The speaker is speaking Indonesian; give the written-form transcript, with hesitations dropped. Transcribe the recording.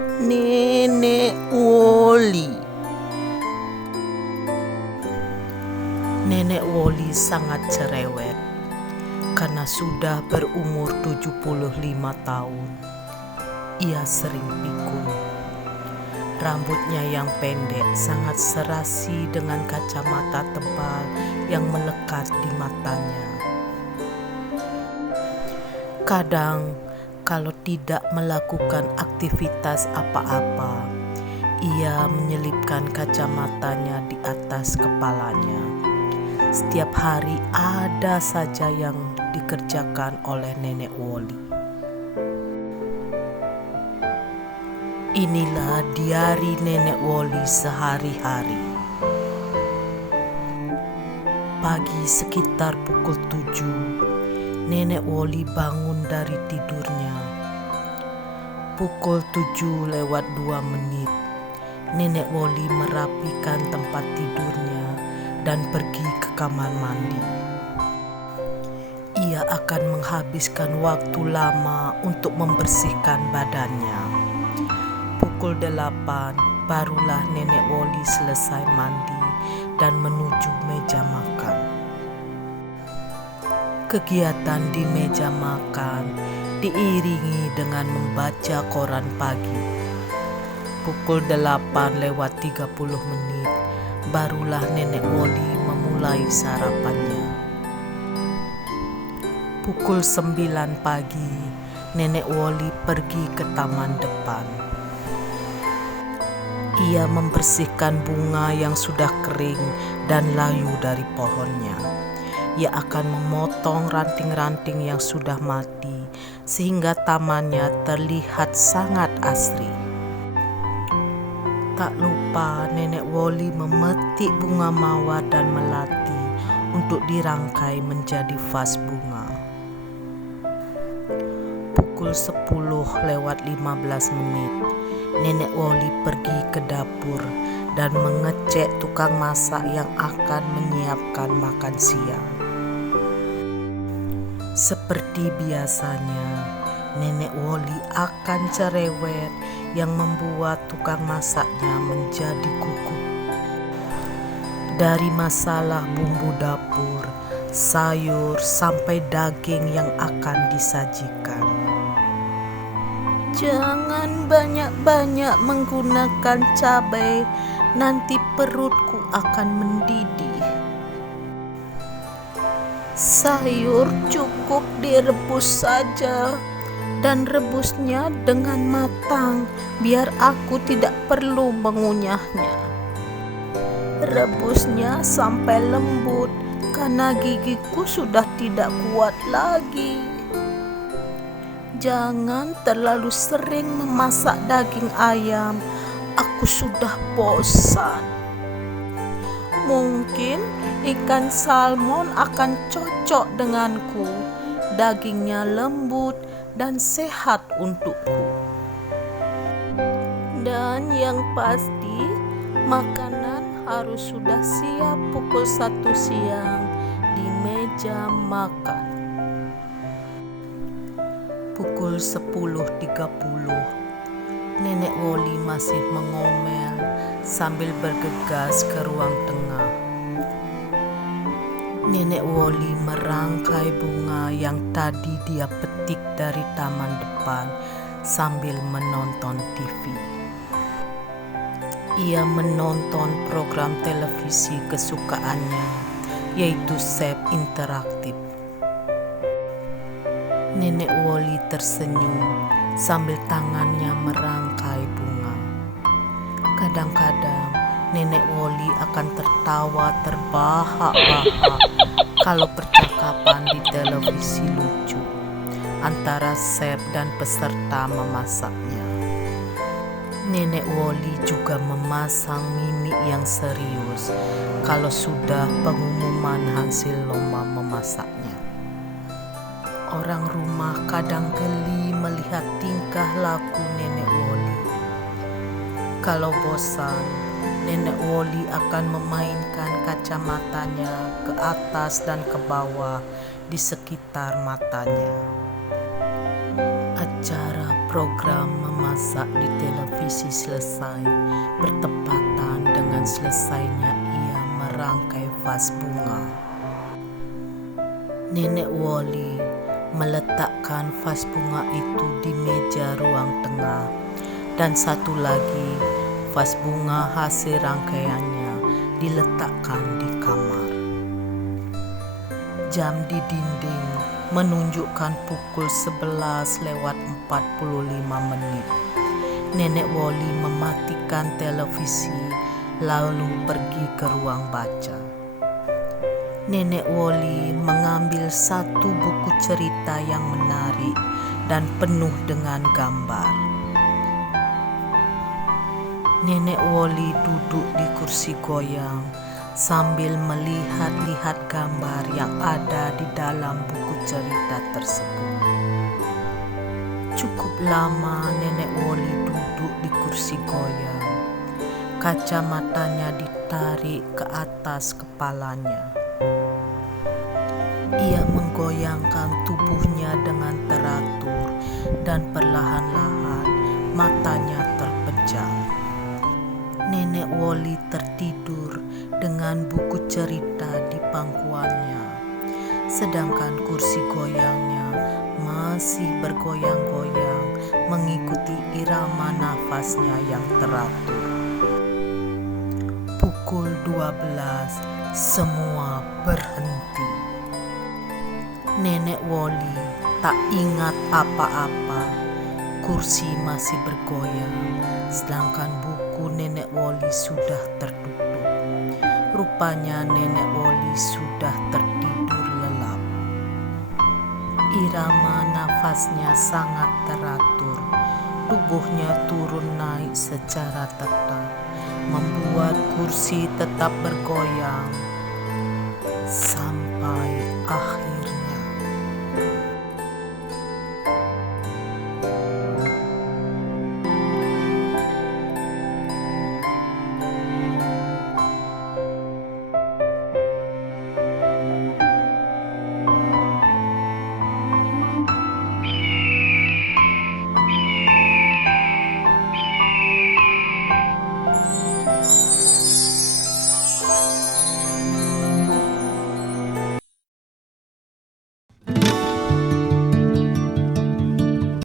Nenek Woli. Nenek Woli sangat cerewet karena sudah berumur 75 tahun. Ia sering pikun. Rambutnya yang pendek sangat serasi dengan kacamata tebal yang melekat di matanya. Kadang, kalau tidak melakukan aktivitas apa-apa, ia menyelipkan kacamatanya di atas kepalanya. Setiap hari ada saja yang dikerjakan oleh Nenek Woli. Inilah diari Nenek Woli sehari-hari. Pagi sekitar pukul 7, Nenek Woli bangun dari tidurnya. Pukul 7:02, Nenek Woli merapikan tempat tidurnya dan pergi ke kamar mandi. Ia akan menghabiskan waktu lama untuk membersihkan badannya. Pukul 8 barulah Nenek Woli selesai mandi dan menuju meja makan. Kegiatan di meja makan diiringi dengan membaca koran pagi. Pukul 8:30 barulah Nenek Woli memulai sarapannya. Pukul 9 pagi, Nenek Woli pergi ke taman depan. Ia membersihkan bunga yang sudah kering dan layu dari pohonnya. Ia akan memotong ranting-ranting yang sudah mati sehingga tamannya terlihat sangat asri. Tak lupa Nenek Woli memetik bunga mawar dan melati untuk dirangkai menjadi vas bunga. Pukul 10:15, Nenek Woli pergi ke dapur dan mengecek tukang masak yang akan menyiapkan makan siang. Seperti biasanya, Nenek Woli akan cerewet yang membuat tukang masaknya menjadi gugup. Dari masalah bumbu dapur, sayur, sampai daging yang akan disajikan. Jangan banyak-banyak menggunakan cabai, nanti perutku akan mendidih. Sayur cukup direbus saja, dan rebusnya dengan matang biar aku tidak perlu mengunyahnya. Rebusnya sampai lembut karena gigiku sudah tidak kuat lagi. Jangan terlalu sering memasak daging ayam, aku sudah bosan. Mungkin ikan salmon akan cocok denganku. Dagingnya lembut dan sehat untukku. Dan yang pasti, makanan harus sudah siap pukul 1 siang di meja makan. Pukul 10:30, Nenek Woli masih mengomel sambil bergegas ke ruang tengah. Nenek Woli merangkai bunga yang tadi dia petik dari taman depan sambil menonton TV. Ia menonton program televisi kesukaannya, yaitu Sep Interaktif. Nenek Woli tersenyum sambil tangannya merangkai bunga. Kadang-kadang Nenek Woli akan tertawa terbahak-bahak kalau percakapan di televisi lucu antara Sep dan peserta memasaknya. Nenek Woli juga memasang mimik yang serius kalau sudah pengumuman hasil lomba memasaknya. Orang rumah kadang geli melihat tingkah laku Nenek Woli. Kalau bosan, Nenek Woli akan memainkan kacamatanya ke atas dan ke bawah di sekitar matanya. Acara Program memasak di televisi selesai bertepatan dengan selesainya ia merangkai vas bunga. Nenek Woli meletakkan vas bunga itu di meja ruang tengah, dan satu lagi vas bunga hasil rangkaiannya diletakkan di kamar. Jam di dinding menunjukkan pukul 11:45. Nenek Woli mematikan televisi lalu pergi ke ruang baca. Nenek Woli mengambil satu buku cerita yang menarik dan penuh dengan gambar. Nenek Woli duduk di kursi goyang sambil melihat-lihat gambar yang ada di dalam buku cerita tersebut. Cukup lama Nenek Woli duduk di kursi goyang. Kacamatanya ditarik ke atas kepalanya. Ia menggoyangkan tubuhnya dengan teratur dan perlahan-lahan matanya terpejam. Nenek Woli tertidur dengan buku cerita di pangkuannya, sedangkan kursi goyangnya masih bergoyang-goyang mengikuti irama nafasnya yang teratur. Pukul 12, semua berhenti. Nenek Woli tak ingat apa-apa. Kursi masih bergoyang, sedangkan buku Nenek Woli sudah tertutup. Rupanya Nenek Woli sudah tertidur lelap. Irama nafasnya sangat teratur. Tubuhnya turun naik secara tetap, membuat kursi tetap bergoyang